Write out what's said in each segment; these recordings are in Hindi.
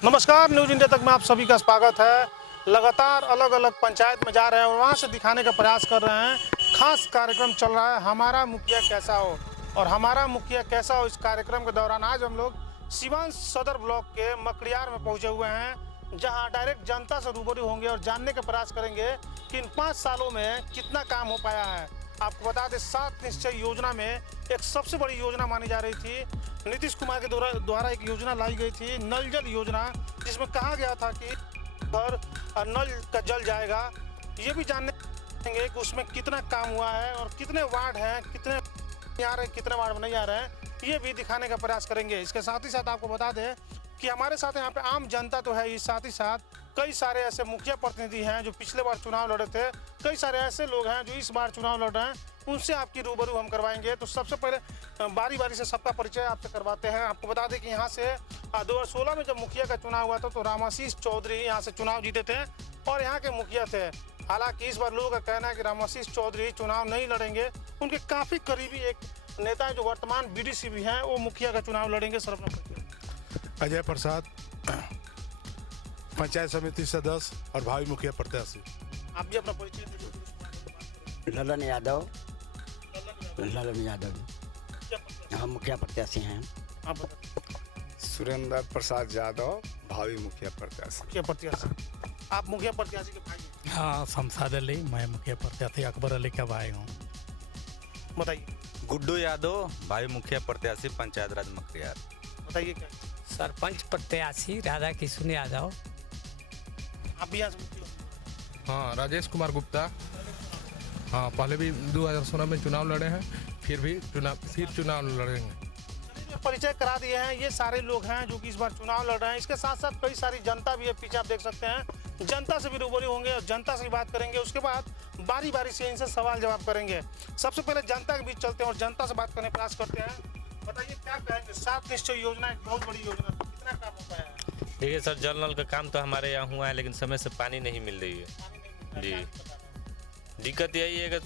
नमस्कार, न्यूज इंडिया तक में आप सभी का स्वागत है। लगातार अलग अलग पंचायत में जा रहे हैं और वहाँ से दिखाने का प्रयास कर रहे हैं। खास कार्यक्रम चल रहा है हमारा मुखिया कैसा हो, और हमारा मुखिया कैसा हो इस कार्यक्रम के दौरान आज हम लोग सिवान सदर ब्लॉक के मकड़ियार में पहुँचे हुए हैं, जहाँ डायरेक्ट जनता से रूबरू होंगे और जानने का प्रयास करेंगे कि इन 5 सालों में कितना काम हो पाया है। आपको बता दें, 7 निश्चय योजना में एक सबसे बड़ी योजना मानी जा रही थी। नीतीश कुमार के द्वारा एक योजना लाई गई थी, नल जल योजना, जिसमें कहा गया था कि घर नल का जल जाएगा। ये भी जानने कि उसमें कितना काम हुआ है और कितने वार्ड हैं, कितने आ रहे हैं, कितने वार्ड में नहीं आ रहे हैं, ये भी दिखाने का प्रयास करेंगे। इसके साथ ही साथ आपको बता दें कि हमारे साथ यहाँ पे आम जनता तो है ही, साथ ही साथ कई सारे ऐसे मुखिया प्रतिनिधि हैं जो पिछले बार चुनाव लड़े थे, कई सारे ऐसे लोग हैं जो इस बार चुनाव लड़ रहे हैं, उनसे आपकी रूबरू हम करवाएंगे। तो सबसे पहले बारी बारी से सबका परिचय आपसे करवाते हैं। आपको बता दें कि यहाँ से 2016 में जब मुखिया का चुनाव हुआ था तो रामाशीष चौधरी यहाँ से चुनाव जीते थे और यहाँ के मुखिया थे। हालांकि इस बार लोगों का कहना है कि रामाशीष चौधरी चुनाव नहीं लड़ेंगे, उनके काफ़ी करीबी एक नेता है जो वर्तमान बीडीसी भी हैं, वो मुखिया का चुनाव लड़ेंगे। सर अपना अजय प्रसाद, पंचायत समिति सदस्य और भावी मुखिया प्रत्याशी। आप भी अपना परिचय दीजिए। ललन यादव हम मुखिया प्रत्याशी हैं। आप बताइए। सुरेंद्र प्रसाद यादव, भावी मुखिया प्रत्याशी। मुखिया प्रत्याशी, आप मुखिया प्रत्याशी के भाई हैं। हाँ, शमशाद अली, मैं मुखिया प्रत्याशी अकबर अली का भाई हूँ। बताइए। गुड्डू यादव, भाई मुखिया प्रत्याशी पंचायत राज मकड़ियार। बताइए क्या सरपंच प्रत्याशी राधा किशन यादव। आप भी यहाँ से मुखिया हो? हाँ, राजेश कुमार गुप्ता। हाँ, पहले भी 2016 में चुनाव लड़े हैं, फिर चुनाव लड़ेंगे। परिचय करा दिए हैं, ये सारे लोग हैं जो कि इस बार चुनाव लड़ रहे हैं। इसके साथ साथ कई सारी जनता भी है, पीछे आप देख सकते हैं। जनता से भी रूबरू होंगे और जनता से भी बात करेंगे, उसके बाद बारी बारी से इनसे सवाल जवाब करेंगे। सबसे पहले जनता के बीच चलते हैं और जनता से बात करने का प्रयास करते हैं। बताइए क्या कहेंगे, 7 निश्चय योजना एक बहुत बड़ी योजना, कितना काम हो पाया है? देखिए सर, जल नल का काम तो हमारे यहाँ हुआ है, लेकिन समय से पानी नहीं मिल रही है जी। दिक्कत यही है कि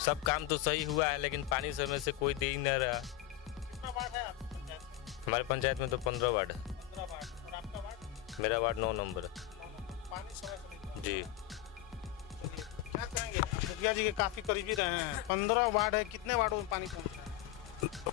सब काम तो सही हुआ है, लेकिन पानी समय से कोई दे ही नहीं रहा। कितना वार्ड है आपकी पंचायत में? हमारे पंचायत में तो 15 वार्ड है। 15 वार्ड। और आपका वार्ड? मेरा वार्ड 9 नंबर है पानी समय से नहीं। जी। क्या कहेंगे, मुखिया जी के काफी करीबी रहे हैं। 15 वार्ड है, कितने वार्डों में पानी पहुँच रहा है?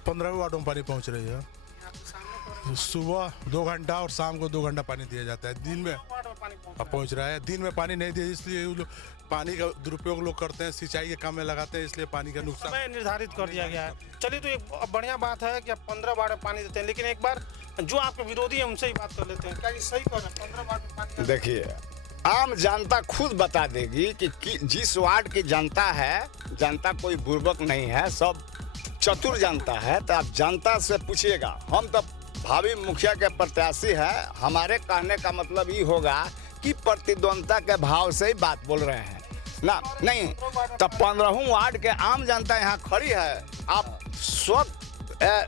15 वार्डों में पानी पहुंच रही है। आपके सामने सुबह 2 घंटा और शाम को 2 घंटा पानी दिया जाता है। दिन में वार्ड में पानी पहुंच रहा है, दिन में पानी नहीं दिया, इसलिए वो लोग पानी का दुरुपयोग लोग करते हैं, सिंचाई के काम में लगाते हैं, इसलिए पानी का नुकसान। समय निर्धारित कर दिया गया है। चलिए, तो एक बढ़िया बात है कि आप 15 वार्ड में पानी देते हैं, लेकिन एक बार जो आपके विरोधी है उनसे ही बात कर लेते हैं। क्या ये सही कर रहे हैं? 15 वार्ड में पानी देखिए, आम जनता खुद बता देगी कि जिस वार्ड की जनता है, जनता कोई बुर्बक नहीं है, सब चतुर जनता है। तो आप जनता से पूछिएगा। हम तो भावी मुखिया के प्रत्याशी है, हमारे कहने का मतलब ये होगा कि प्रतिद्वंदता के भाव से ही बात बोल रहे हैं ना, नहीं तो 15 वार्ड के आम जनता यहाँ खड़ी है। आप स्वतः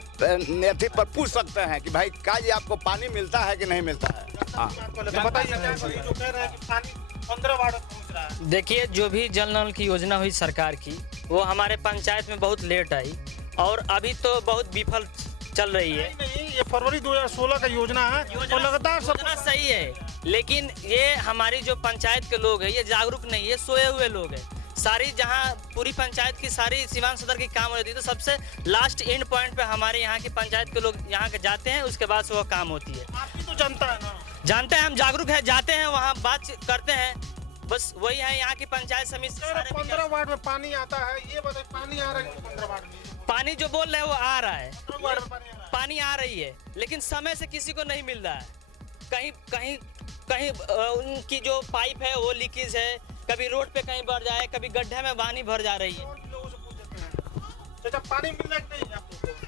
नेत्री पर पूछ सकते हैं कि भाई क्या जी आपको पानी मिलता है कि नहीं मिलता है। हाँ, तो बताइए क्या जो कह रहे हैं कि पानी 15 वार्ड में पहुंच रहा है। देखिए, जो भी जल नल की योजना हुई सरकार की, वो हमारे पंचायत में बहुत लेट आई और अभी तो बहुत विफल चल रही है। नहीं, ये फरवरी 2016 का योजना है और लगातार सब योजना सही है, लेकिन ये हमारी जो पंचायत के लोग हैं ये जागरूक नहीं है, सोए हुए लोग हैं। सारी जहाँ पूरी पंचायत की सारी सिवान सदर की काम होती है, तो सबसे लास्ट एंड पॉइंट पे हमारे यहाँ की पंचायत के लोग यहाँ के जाते हैं, उसके बाद से वो काम होती है। आपकी तो जनता है ना, जानते हैं, हम जागरूक है, जाते हैं वहाँ बात करते हैं, बस वही है। यहाँ की पंचायत समिति 15 वार्ड में पानी आता है, ये बताइए पानी आ रहा है 15 वार्ड में? पानी जो बोल रहे हैं वो आ रहा है, 15 वार्ड में पानी आ रहा है। पानी आ रही है, लेकिन समय से किसी को नहीं मिल रहा है। कहीं कहीं कहीं उनकी जो पाइप है वो लीकेज है, कभी रोड पे कहीं भर जाए, कभी गड्ढे में पानी भर जा रही है। लोगों से पूछ लेते हैं। चाचा, पानी मिल रहा है कि नहीं आप लोगों को?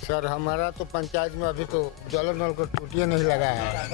सर, हमारा तो पंचायत में अभी तो जल नल को टूटिए नहीं लगा है।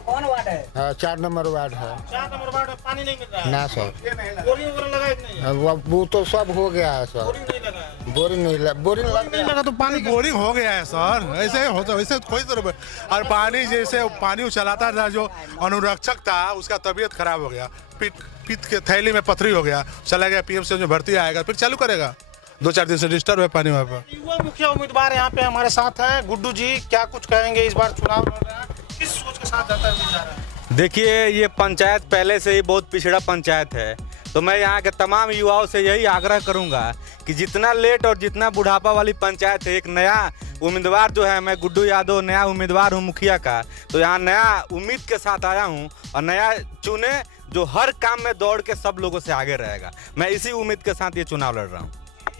कौन वार्ड है? 4 नंबर वार्ड है। 4 नंबर वार्ड में पानी नहीं मिल रहा है। ना सर, बोरिंग वगैरह लगा है कि नहीं? वो तो सब हो गया है सर। बोरिंग नहीं लगा है। बोरिंग नहीं लगा तो पानी बोरिंग हो गया है सर, ऐसे होता, वैसे कोई जरूरत। और पानी जैसे पानी चलाता था, जो अनुरक्षक था उसका तबीयत खराब हो गया, पित्त के थैली में पथरी हो गया, चला गया पीएमसी में भर्ती, आएगा फिर चालू करेगा। 2-4 दिन से डिस्टर्ब है पानी वहाँ पर। युवा मुखिया उम्मीदवार यहाँ पे हमारे साथ हैं। गुड्डू जी क्या कुछ कहेंगे, इस बार चुनाव लड़ रहे हैं, किस सोच साथ जाता है जा रहा है। देखिए, ये पंचायत पहले से ही बहुत पिछड़ा पंचायत है, तो मैं यहाँ के तमाम युवाओं से यही आग्रह करूँगा कि जितना लेट और जितना बुढ़ापा वाली पंचायत है, एक नया उम्मीदवार जो है, मैं गुड्डू यादव नया उम्मीदवार हूँ मुखिया का, तो यहाँ नया उम्मीद के साथ आया हूँ और नया चुने जो हर काम में दौड़ के सब लोगों से आगे रहेगा। मैं इसी उम्मीद के साथ ये चुनाव लड़ रहा हूँ।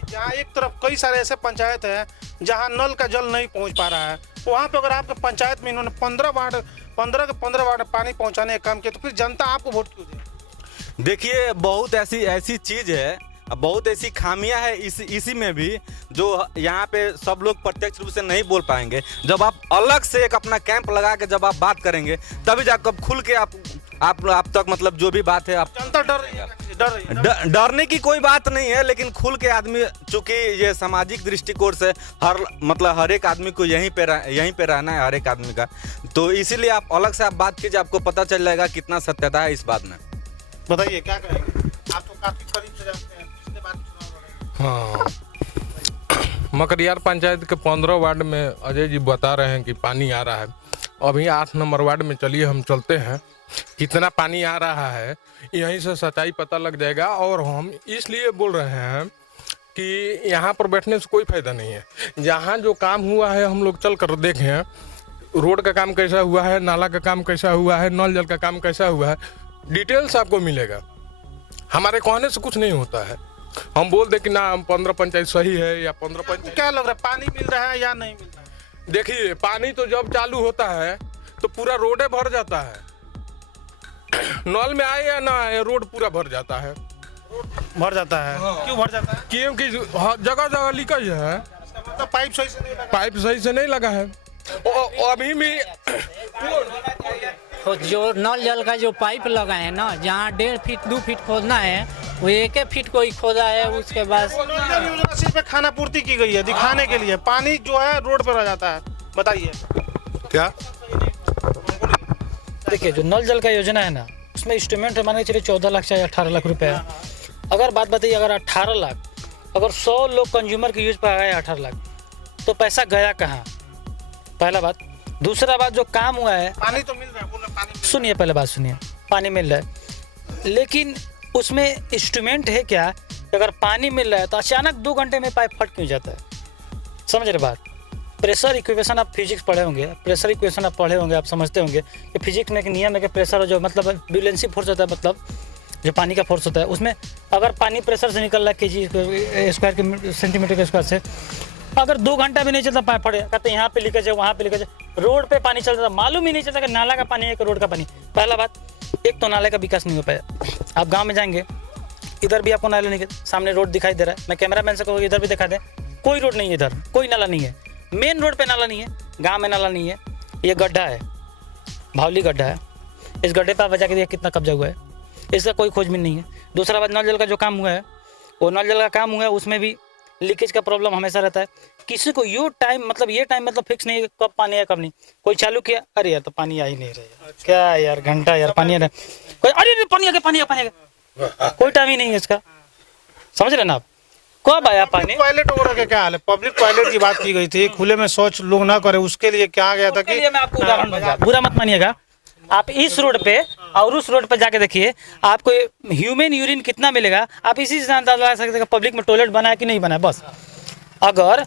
जहाँ एक तरफ कई सारे ऐसे पंचायत है जहाँ नल का जल नहीं पहुँच पा रहा है, वहाँ पे अगर आपके पंचायत में इन्होंने 15 वार्ड पानी पहुँचाने का काम किया, तो फिर जनता आपको वोट क्यों दे? देखिए, बहुत ऐसी चीज़ है, बहुत ऐसी खामियां है इसी में भी, जो यहाँ पे सब लोग प्रत्यक्ष रूप से नहीं बोल पाएंगे। जब आप अलग से एक अपना कैंप लगा के जब आप बात करेंगे, तभी जाकर खुल के आप तक मतलब जो भी बात है, आप जनता डर रही है। डरने की कोई बात नहीं है, लेकिन खुल के आदमी, चूंकि ये सामाजिक दृष्टिकोण से हर एक आदमी को यहीं पे रहना है, हर एक आदमी का, तो इसीलिए आप अलग से आप बात कीजिए, आपको पता चल जाएगा कितना सत्यता है इस बात में। बताइए क्या कहेंगे? आप तो काफी करीब से जानते हैं, पिछले बार चुनाव लड़े। हाँ, मकरियार पंचायत के 15 वार्ड में अजय जी बता रहे हैं कि पानी आ रहा है। अभी 8 नंबर वार्ड में चलिए हम चलते हैं, कितना पानी आ रहा है यहीं से सच्चाई पता लग जाएगा। और हम इसलिए बोल रहे हैं कि यहाँ पर बैठने से कोई फायदा नहीं है। जहाँ जो काम हुआ है हम लोग चल कर देखें, रोड का काम कैसा हुआ है, नाला का काम कैसा हुआ है, नल जल का काम कैसा हुआ है, डिटेल्स आपको मिलेगा। हमारे कहने से कुछ नहीं होता है। हम बोल दे कि ना हम 15 पंचायत सही है या 15 पंचायत। क्या लग रहा है, पानी मिल रहा है या नहीं मिल रहा है? देखिए, पानी तो जब चालू होता है तो पूरा रोडे भर जाता है। नल में आए या ना आए, रोड पूरा भर जाता है। भर जाता है। क्यों भर जाता है? क्योंकि जगह जगह लीकेज है, मतलब पाइप सही से नहीं लगा। पाइप सही से नहीं लगा है। अभी भी जो नल जल का जो पाइप लगा है ना, जहाँ 1.5 फीट 2 फीट खोदना है, वो 1 फीट को ही खोदा है। उसके बाद योजना सिर्फ खाना पूर्ति की गई है, दिखाने के लिए। पानी जो है रोड पर रह जाता है। बताइए क्या? देखिए, जो नल जल का योजना है ना, उसमें इंस्ट्रूमेंट मान के चलिए 14 लाख चाहे 18 लाख रुपए है। अगर बात बताइए, अगर 18 लाख, अगर 100 लोग कंज्यूमर के यूज पर आ गए 18 लाख, तो पैसा गया कहाँ? पहला बात। दूसरा बात, जो काम हुआ है, पानी तो मिल रहा है, पानी सुनिए, पहले बात सुनिए, पानी मिल रहा है, लेकिन उसमें इंस्ट्रूमेंट है क्या कि अगर पानी मिल रहा है तो अचानक 2 घंटे में पाइप फट क्यों जाता है? समझ रहे बात? प्रेशर इक्वेशन, आप फिजिक्स पढ़े होंगे, प्रेशर इक्वेशन आप पढ़े होंगे, आप समझते होंगे कि फिजिक्स में एक नियम है कि प्रेशर जो मतलब ब्यूलेंसी फोर्स होता है, मतलब जो पानी का फोर्स होता है, उसमें अगर पानी प्रेशर से निकल रहा है kg स्क्वायर के सेंटीमीटर के स्क्वायर से, अगर 2 घंटा भी नहीं चलता पाइप फटे, कहते यहाँ पे लीकेज है, वहाँ पे लीकेज है, रोड पे पानी चलता, मालूम ही नहीं चलता कि नाला का पानी है कि रोड का पानी। पहला बात, एक तो नाले का विकास नहीं हो पाया। आप गाँव में जाएंगे, इधर भी आपको नाले नहीं, सामने रोड दिखाई दे रहा है, मैं कैमरा मैन से कहूँगा इधर भी दिखा दें, कोई रोड नहीं है, इधर कोई नाला नहीं है, मेन रोड पे नाला नहीं है, गांव में नाला नहीं है, ये गड्ढा है, भावली गड्ढा है। इस गड्ढे पर वजह के कितना कब्जा हुआ है, इसका कोई खोजबीन नहीं है। दूसरा बात, नल जल का जो काम हुआ है, वो नल जल का काम हुआ है, उसमें भी लीकेज का प्रॉब्लम हमेशा रहता है। किसी को ये टाइम मतलब फिक्स नहीं है कब पानी है कब नहीं। कोई चालू किया, अरे यार तो पानी आ ही नहीं रहा है, क्या यार घंटा यार पानी आ रहा है, कोई अरे पानी आ गया, कोई टाइम ही नहीं है इसका। समझ रहे ना आप? कब आया पानी? टॉयलेट वगैरह का क्या हाल है? पब्लिक टॉयलेट की बात की गई थी, खुले में शौच लोग ना करे, उसके लिए क्या गया था कि मैं आपको उदाहरण दूंगा, बुरा मत मानिएगा। आप इस रोड पे और उस रोड पे जाके देखिए, आपको ह्यूमन यूरिन कितना मिलेगा, आप इसी से अंदाजा लगा सकते हैं पब्लिक में टॉयलेट बना है कि नहीं बना है। बस अगर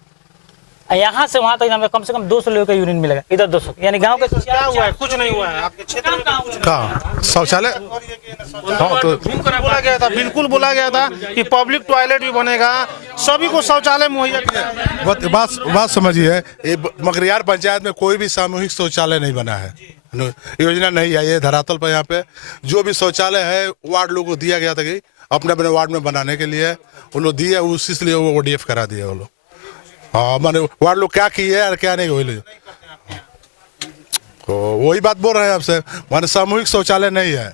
यहाँ से वहाँ तक हमें कम से कम 200 लोगों का यूरिन मिलेगा, इधर 200, यानी गांव के क्या हुआ है? कुछ नहीं हुआ है आपके क्षेत्र में? कहाँ शौचालय? हाँ, तो बोला गया था, बिल्कुल बोला गया था कि पब्लिक टॉयलेट भी बनेगा, सभी को शौचालय मुहैया किया। बात समझिए, मकरियार पंचायत में कोई भी सामूहिक शौचालय नहीं बना है, योजना नहीं आई है धरातल पर। यहाँ पे जो भी शौचालय है वार्ड लोगों को दिया गया था कि अपने अपने वार्ड में बनाने के लिए, वो लोग दिए, उसी लिए वो ODF करा दिया वो लोग। हाँ, मैंने वार्ड लोग क्या किए और क्या नहीं हुए, तो वही बात बोल रहे हैं आपसे। माने सामूहिक शौचालय नहीं है,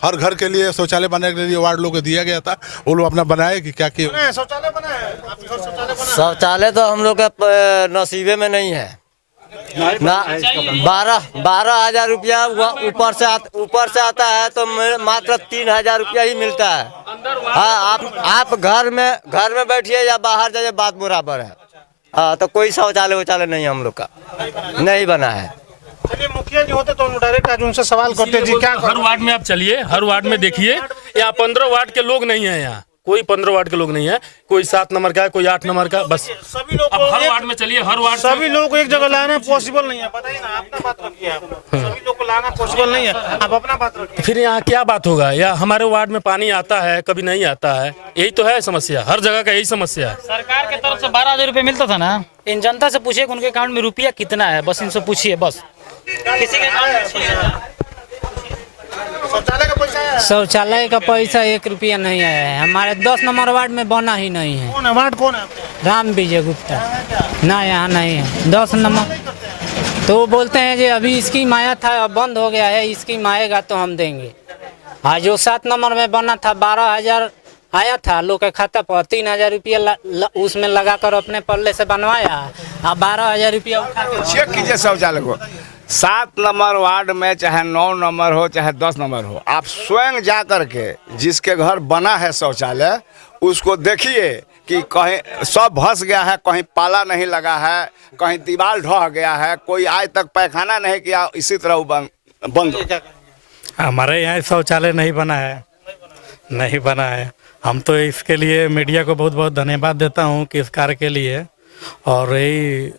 हर घर के लिए शौचालय बनाने के लिए वार्ड लोग को दिया गया था, वो लोग अपना बनाए कि क्या किए। शौचालय बना है? शौचालय तो हम लोग के नसीबे में नहीं है ना। 12,000 रुपया ऊपर से आता है, तो मात्र 3,000 रुपया ही मिलता है। हाँ, आप घर में बैठिए या बाहर जाइए, बात बराबर है। हाँ, तो कोई शौचालय नहीं हम लोग का नहीं बना है। चलिए मुखिया जी होते तो हम डायरेक्ट आज उनसे सवाल करते जी क्या हर वार्ड में आप चलिए, हर वार्ड में देखिए, यहाँ 15 वार्ड के लोग नहीं है, यहाँ कोई 15 वार्ड के लोग नहीं है, कोई 7 नंबर का है, कोई 8 नंबर का, बस सभी लोग अब हर वार्ड में चलिए, हर वार्ड सभी लोग को एक जगह लाना पॉसिबल नहीं है, बताइए ना, अपना बात रखिए आप। सभी लोग को लाना पॉसिबल नहीं है, आप अपना बात रखिए। फिर यहाँ क्या बात होगा? या हमारे वार्ड में पानी आता है, कभी नहीं आता है, यही तो है समस्या, हर जगह का यही समस्या है। सरकार की तरफ से 12,000 रुपये मिलता था ना, इन जनता से पूछिए कि उनके अकाउंट में रुपया कितना है, बस इनसे पूछिए, बस किसी के अकाउंट में शौचालय का पैसा 1 रुपया नहीं आया है। हमारे 10 नंबर वार्ड में बना ही नहीं है। कौन है वार्ड, कौन है? राम विजय गुप्ता ना, यहाँ नहीं है 10 नंबर। तो वो बोलते हैं कि अभी स्कीम आया था, अब बंद हो गया है, स्कीम आएगा तो हम देंगे। आज जो 7 नंबर में बना था 12,000 आया था लोग के खाता पर, 3,000 रुपया उसमें लगाकर अपने पल्ले से बनवाया, अब 12,000 रुपया उठा के चेक कीजिए शौचालय को। 7 नंबर वार्ड में चाहे 9 नंबर हो चाहे 10 नंबर हो, आप स्वयं जा कर के जिसके घर बना है शौचालय उसको देखिए कि कहीं सब भस गया है, कहीं पाला नहीं लगा है, कहीं दीवार ढह गया है, कोई आज तक पैखाना नहीं किया, इसी तरह वो बंद हो। हमारे यहाँ शौचालय नहीं बना है, नहीं बना है। हम तो इसके लिए मीडिया को बहुत बहुत धन्यवाद देता हूँ कि इस कार्य के लिए, और यही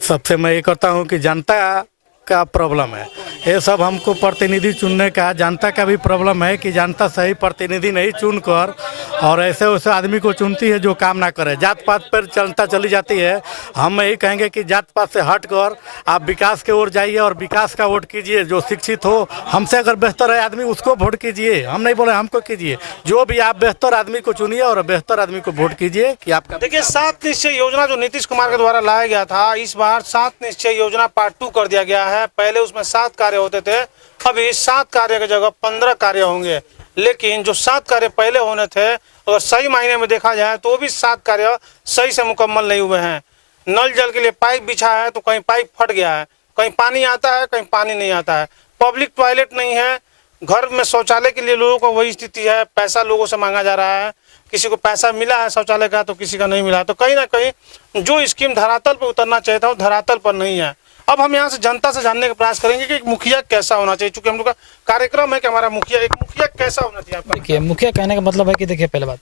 सबसे मैं ये करता हूँ कि जनता का प्रॉब्लम है ये सब, हमको प्रतिनिधि चुनने का जनता का भी प्रॉब्लम है कि जनता सही प्रतिनिधि नहीं चुनकर और ऐसे वैसे आदमी को चुनती है जो काम ना करे, जात पात पर जनता चली जाती है। हम यही कहेंगे कि जात पात से हटकर आप विकास की ओर जाइए और विकास का वोट कीजिए। जो शिक्षित हो, हमसे अगर बेहतर है आदमी उसको वोट कीजिए, हम नहीं बोले हमको कीजिए, जो भी आप बेहतर आदमी को चुनिए और बेहतर आदमी को वोट कीजिए कि आपका। देखिए 7 निश्चय योजना जो नीतीश कुमार के द्वारा लाया गया था, इस बार 7 निश्चय योजना पार्ट 2 कर दिया गया है। पहले उसमें 7 कार्य होते थे, अभी 7 कार्य की जगह 15 कार्य होंगे। लेकिन जो 7 कार्य पहले होने थे, अगर सही मायने में देखा जाए तो भी 7 कार्य सही से मुकम्मल नहीं हुए हैं। नल जल के लिए पाइप बिछा है तो कहीं पाइप फट गया है, कहीं पानी आता है कहीं पानी नहीं आता है, पब्लिक टॉयलेट नहीं है, घर में शौचालय के लिए लोगों को वही स्थिति है, पैसा लोगों से मांगा जा रहा है, किसी को पैसा मिला है शौचालय का तो किसी का नहीं मिला। तो कहीं ना कहीं जो स्कीम धरातल पर उतरना चाहिए था वो धरातल पर नहीं है। अब हम यहाँ से जनता से जानने का प्रयास करेंगे कि एक मुखिया कैसा होना चाहिए, चूंकि हम लोग का कार्यक्रम है कि हमारा मुखिया, एक मुखिया कैसा होना चाहिए आपका? देखिए मुखिया कहने का मतलब है कि देखिए पहले बात,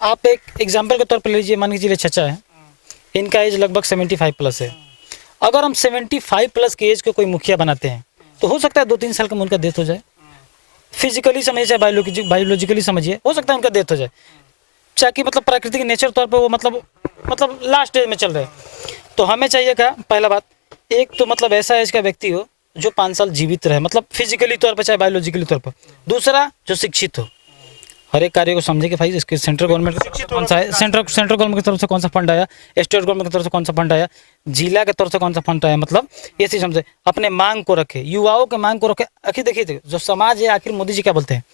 आप एक एग्जाम्पल के तौर पर लीजिए, मान लीजिए चचा है, इनका एज लगभग 75+ है। अगर हम 75+ की एज को कोई मुखिया बनाते हैं तो हो सकता है 2-3 साल का उनका डेथ हो जाए। फिजिकली समझिए चाहे बायोलॉजिकली समझिए, हो सकता है उनका डेथ हो जाए, चाहे कि मतलब प्राकृतिक नेचर तौर पर वो मतलब लास्ट एज में चल रहे। तो हमें चाहिए क्या, पहला बात, एक तो मतलब ऐसा एज का व्यक्ति हो जो 5 साल जीवित रहे, मतलब फिजिकली तौर पर चाहे बायोलॉजिकली तौर पर। दूसरा जो शिक्षित हो, हर एक कार्य को समझे कि भाई इसके सेंट्रल गवर्नमेंट का कौन सा है, सेंट्रल गवर्नमेंट की तरफ से कौन सा फंड आया, स्टेट गवर्नमेंट की तरफ से कौन सा फंड आया, जिला की तरफ से कौन सा फंड आया, मतलब ये चीज समझे। अपने मांग को रखे, युवाओं के मांग को रखे। आखिर देखिए जो समाज है, आखिर मोदी जी क्या बोलते हैं,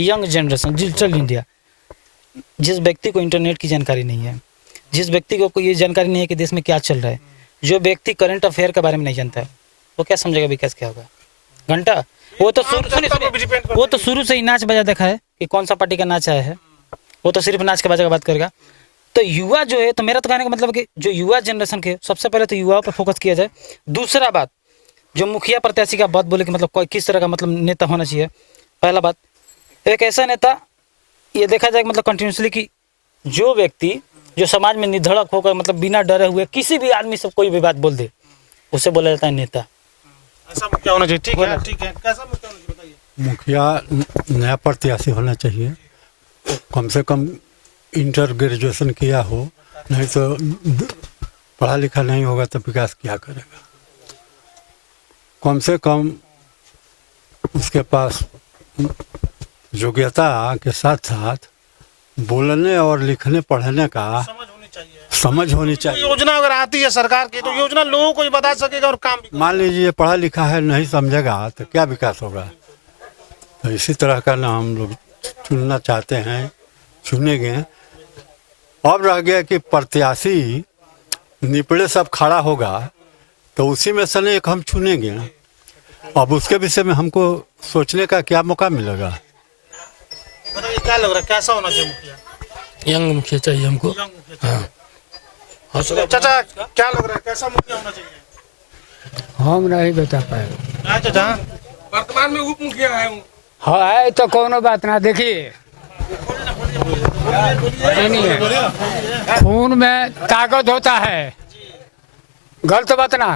यंग जनरेशन, डिजिटल इंडिया। जिस व्यक्ति को इंटरनेट की जानकारी नहीं है, जिस व्यक्ति को ये जानकारी नहीं है कि देश में क्या चल रहा है, जो व्यक्ति करंट अफेयर के बारे में नहीं जानता है, वो क्या समझेगा विकास क्या होगा? घंटा वो तो शुरू से ही नाच बजा देखा है कि कौन सा पार्टी का नाच आया है, वो तो सिर्फ नाच के बाजा का बात करेगा। तो युवा जो है, तो मेरा तो कहने का मतलब कि जो युवा जनरेशन के, सबसे पहले तो युवाओं पर फोकस किया जाए। दूसरा बात, जो मुखिया प्रत्याशी का बात बोले कि मतलब कोई किस तरह का मतलब नेता होना चाहिए। पहला बात, एक ऐसा नेता ये देखा जाए मतलब कंटिन्यूसली कि जो व्यक्ति जो समाज में निधड़क होकर मतलब बिना डरे हुए किसी भी आदमी से कोई भी बात बोल दे, उसे बोला जाता है नेता। ऐसा मुखिया होना चाहिए। ठीक है, कैसा मुखिया होना चाहिए बताइए? मुखिया नया प्रत्याशी होना चाहिए, कम से कम इंटर ग्रेजुएशन किया हो, नहीं तो पढ़ा लिखा नहीं होगा तो विकास क्या करेगा। कम से कम उसके पास योग्यता के साथ साथ बोलने और लिखने पढ़ने का समझ होनी चाहिए। योजना अगर आती है सरकार की तो योजना लोगों को बता सकेगा और काम भी। मान लीजिए पढ़ा लिखा है नहीं समझेगा तो क्या विकास होगा। तो इसी तरह का ना हम लोग चुनना चाहते हैं, चुनेंगे। अब रह गया कि प्रत्याशी निपड़े सब खड़ा होगा तो उसी में से एक हम चुनेंगे। अब उसके विषय में हमको सोचने का क्या मौका मिलेगा। क्या लग रहा है, कैसा होना चाहिए मुखिया? यंग मुखिया चाहिए हमको। हाँ। चाचा क्या लग रहा है, कैसा मुखिया होना चाहिए? हम नहीं बता पाए। अच्छा, वर्तमान में उप मुखिया है। है तो कोनो बात ना, देखिए खून में ताकत होता है, गलत बात ना।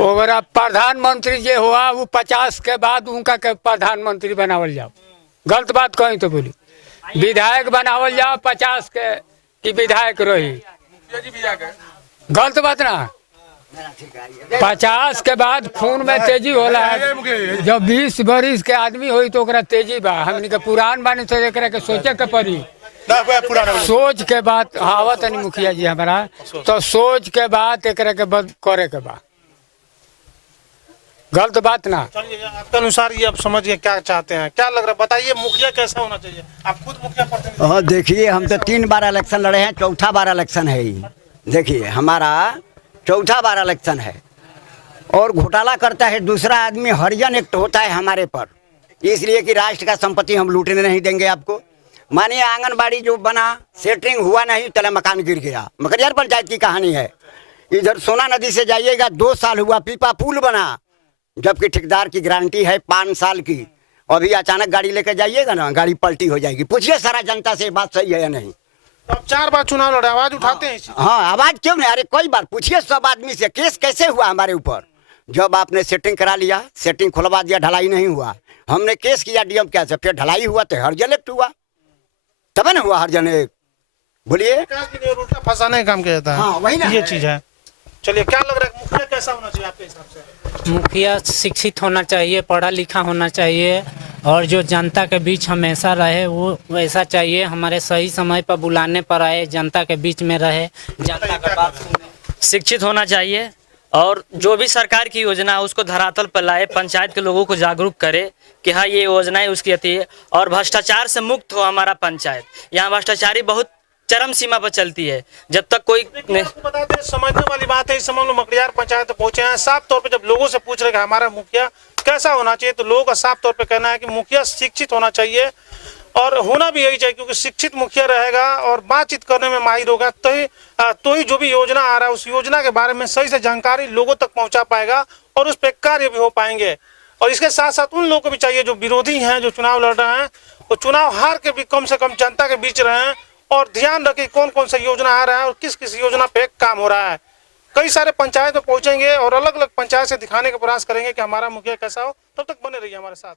अगर आप प्रधानमंत्री जे हुआ वो 50 के बाद उनका के प्रधानमंत्री बनावल जाओ, गलत बात कहीं तो बोली। विधायक बनावल जाओ 50 के कि विधायक रही, गलत बात ना। 50 के बाद खून में तेजी होला है। जब 20 बरिस के आदमी होई तो ओकरा तेजी बा। हमनी के पुरान बानी तो एकरा के सोचे के पड़ी, सोच के बाद। हाँ तनी मुखिया जी हमारा तो सोच के बाद एकरा के बंद करे के बा, गलत बात ना। चलिए, आपके अनुसार ये आप समझिए क्या चाहते हैं, क्या लग रहा है, बताइए मुखिया कैसा होना चाहिए? आप खुद मुखिया प्रतिनिधि। हाँ देखिए, हम तो 3 बार इलेक्शन लड़े हैं, चौथा बार इलेक्शन है ये। देखिए हमारा चौथा बार इलेक्शन है और घोटाला करता है दूसरा आदमी। हरिजन एक्ट होता है हमारे पर, इसलिए कि राष्ट्र का संपत्ति हम लूटने नहीं देंगे आपको। मानिए आंगनबाड़ी जो बना, सेटरिंग हुआ नहीं, तले मकान गिर गया। मकरियार पंचायत की कहानी है। इधर सोना नदी से जाइएगा, 2 साल हुआ, पीपा पुल बना, जबकि ठेकेदार की गारंटी है 5 साल की। अभी अचानक गाड़ी लेकर जाइएगा ना, गाड़ी पलटी हो जाएगी। पूछिए सारा जनता से, बात सही है या नहीं। तो आप 4 बार चुनाव लड़े, आवाज उठाते हैं? हाँ आवाज क्यों नहीं? अरे कोई बार पूछिए सब आदमी से, केस कैसे हुआ हमारे ऊपर। जब आपने सेटिंग करा लिया, सेटिंग खुलवा दिया, ढलाई नहीं हुआ, हमने केस किया डीएम क्या से, फिर ढलाई हुआ तो हरजन एक्ट हुआ, तब ना हुआ हरजन एक्ट। बोलिए, उल्टा फंसाने का काम किया जाता है। हाँ, वही ना ये है। चीज है। चलिए, क्या लग रहा है मुखिया कैसा होना चाहिए आपके हिसाब से? मुखिया शिक्षित होना चाहिए, पढ़ा लिखा होना चाहिए और जो जनता के बीच हमेशा रहे वो वैसा चाहिए। हमारे सही समय पर बुलाने पर आए, जनता के बीच में रहे, जनता का बात सुने। शिक्षित होना चाहिए और जो भी सरकार की योजना है उसको धरातल पर लाए, पंचायत के लोगों को जागरूक करे कि हाँ ये योजनाएं उसकी आती है। और भ्रष्टाचार से मुक्त हो हमारा पंचायत। यहाँ भ्रष्टाचारी बहुत चरम सीमा पर चलती है। जब तक कोई आपको बता दें, समझने वाली बात है, इस समय हम लोग मकड़ियार पंचायत पहुंचे हैं। साफ तौर पे जब लोगों से पूछ रहे हैं हमारा मुखिया कैसा होना चाहिए, तो लोगों का साफ तौर पे कहना है कि मुखिया शिक्षित होना चाहिए और होना भी यही चाहिए, क्योंकि शिक्षित मुखिया रहेगा और बातचीत करने में माहिर होगा तो ही जो भी योजना आ रहा है उस योजना के बारे में सही से जानकारी लोगों तक पहुंचा पाएगा और उस पर कार्य भी हो पाएंगे। और इसके साथ साथ उन लोगों को भी चाहिए जो विरोधी हैं, जो चुनाव लड़ रहे हैं, वो चुनाव हार के भी कम से कम जनता के बीच रहें और ध्यान रखें कौन कौन सा योजना आ रहा है और किस किस योजना पे काम हो रहा है। कई सारे पंचायत में पहुंचेंगे और अलग अलग पंचायत से दिखाने का प्रयास करेंगे कि हमारा मुखिया कैसा हो। तब तक बने रहिए हमारे साथ।